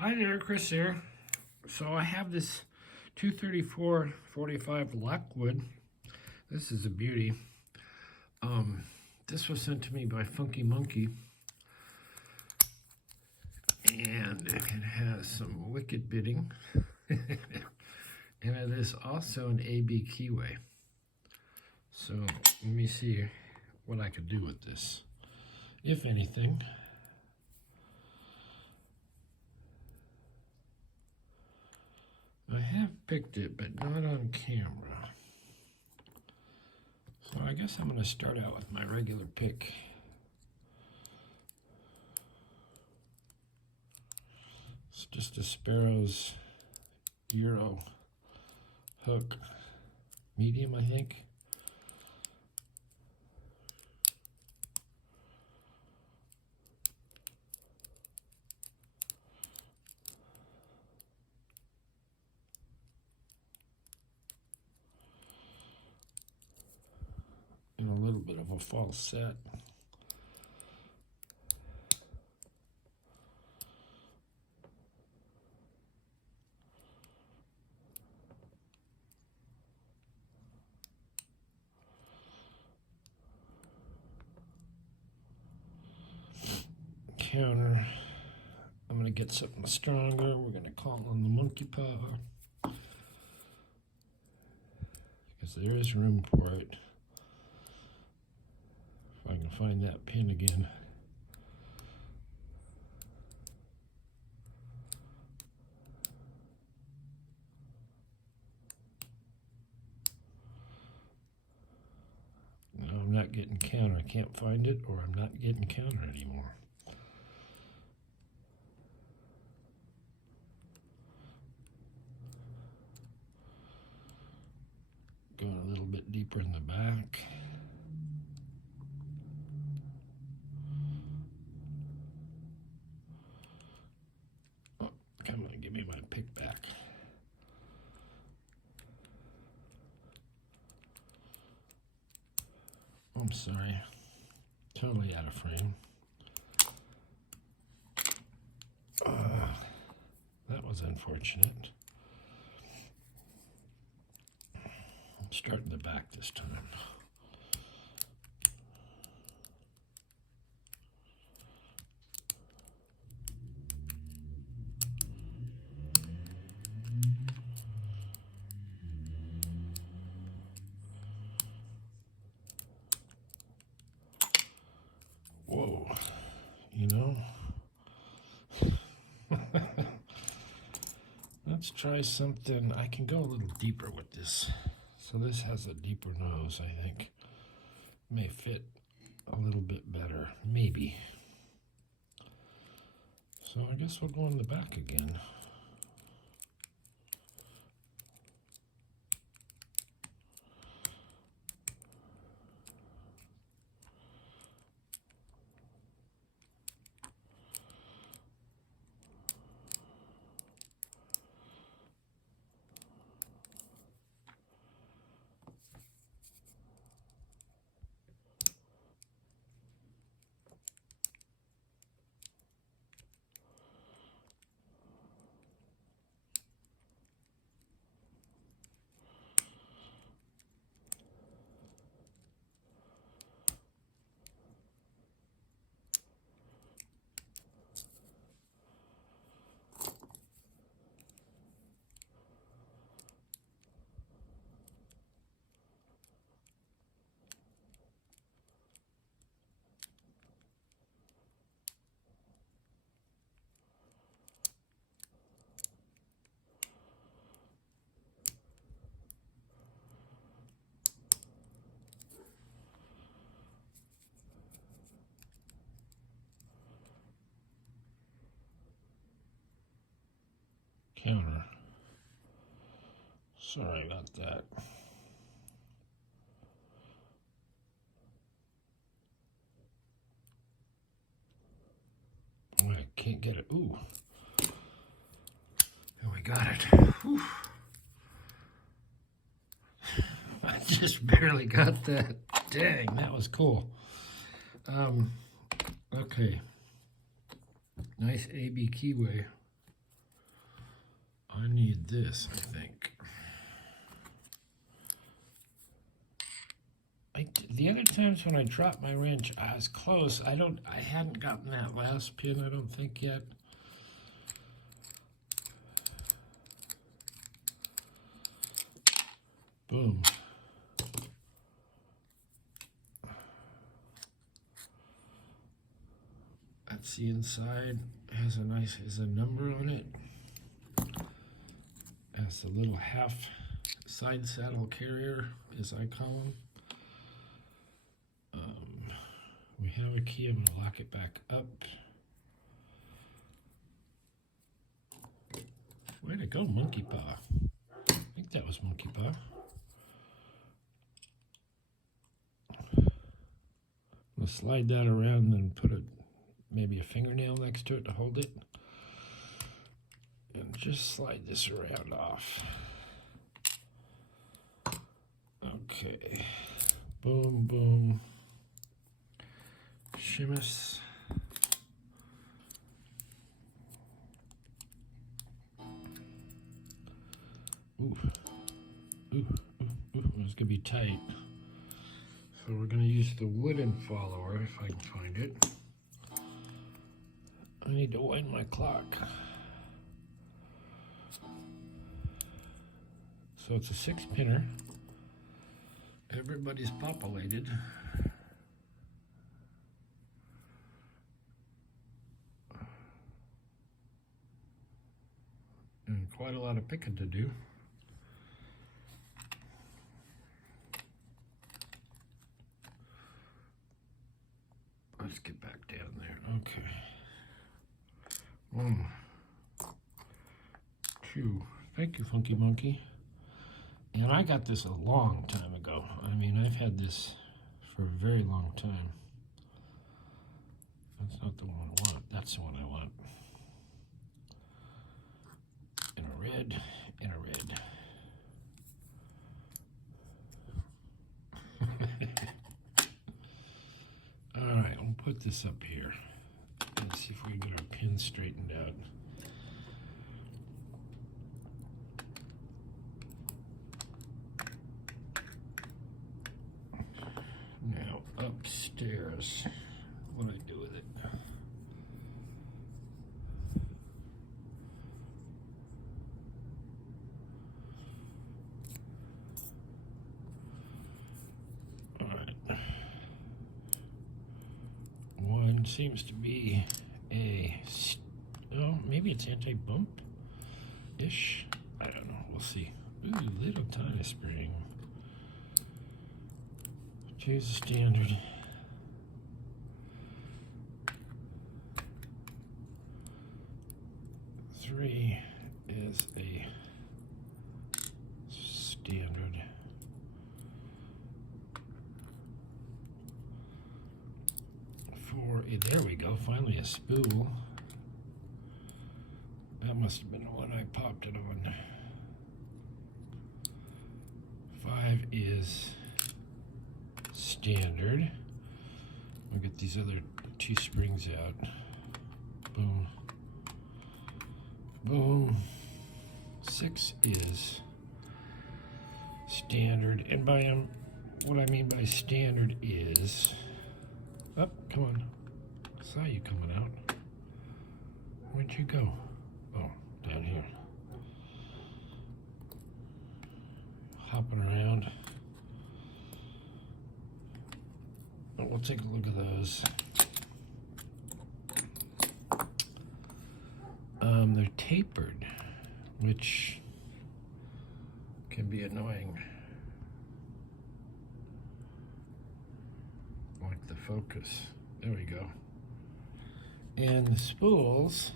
Hi there, Chris here. So I have this 234/45 Lockwood. This is a beauty. This was sent to me by Funky Monkey, and it has some wicked bidding, and it is also an AB keyway. So let me see what I could do with this, if anything. I have picked it, but not on camera. So I guess I'm going to start out with my regular pick. It's just a Sparrow's Euro hook, medium, I think. And a little bit of a false set. Counter. I'm going to get something stronger. We're going to call on the monkey paw, because there is room for it. If I can find that pin again. No, I'm not getting counter. I can't find it, or I'm not getting counter anymore. Going a little bit deeper in the back. Oh, come on, give me my pick back. I'm sorry, totally out of frame. That was unfortunate. I'm starting the back this time. Whoa, you know, let's try something. I can go a little deeper with this. So this has a deeper nose, I think. May fit a little bit better, maybe. So I guess we'll go in the back again. Counter. Sorry about that. Oh, I can't get it. Ooh. And we got it. Whew. I just barely got that. Dang, that was cool. Okay. Nice AB keyway. I need this, I think. The other times when I dropped my wrench, I was close. I hadn't gotten that last pin, I don't think yet. Boom. That's the inside. Has a number on it. Has a little half side saddle carrier, as I call them. We have a key. I'm going to lock it back up. Way to go, Monkey Paw. I think that was Monkey Paw. We'll slide that around and put maybe a fingernail next to it to hold it. And just slide this around off. Okay. Boom, boom. Shimmis. Ooh. Ooh, ooh, ooh. It's gonna be tight. So we're gonna use the wooden follower if I can find it. I need to wind my clock. So it's a 6-pinner. Everybody's populated. And quite a lot of picking to do. Let's get back down there. Okay. 1, 2. Thank you, Funky Monkey. And I got this a long time ago. I mean, I've had this for a very long time. That's not the one I want. That's the one I want. And a red, and a red. All right, we'll put this up here. Let's see if we can get our pin straightened out. Now upstairs, what do I do with it? All right. One seems to be maybe it's anti-bump-ish. I don't know. We'll see. Ooh, little tiny spring. Choose a standard. Three is a standard. There we go, finally a spool. That must have been the one I popped it on. 5 is standard. We'll get these other 2 springs out. Boom. Boom. 6 is standard. And by what I mean by standard is... Oh, come on. I saw you coming out. Where'd you go? Oh, down here. Hopping around. But we'll take a look at those. They're tapered, which can be annoying. Like the focus. There we go. And the spools,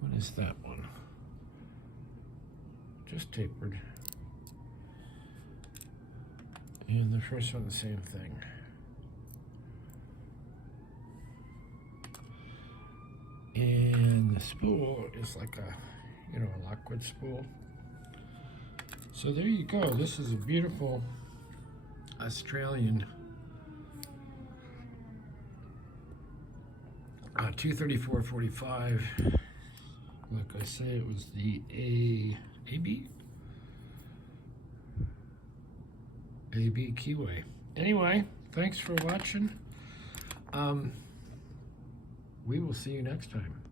what is that one? Just tapered. And the first one, the same thing. And the spool is like a Lockwood spool. So there you go. This is a beautiful Australian 234/45 Look, I say it was the AB keyway. Anyway, thanks for watching. We will see you next time.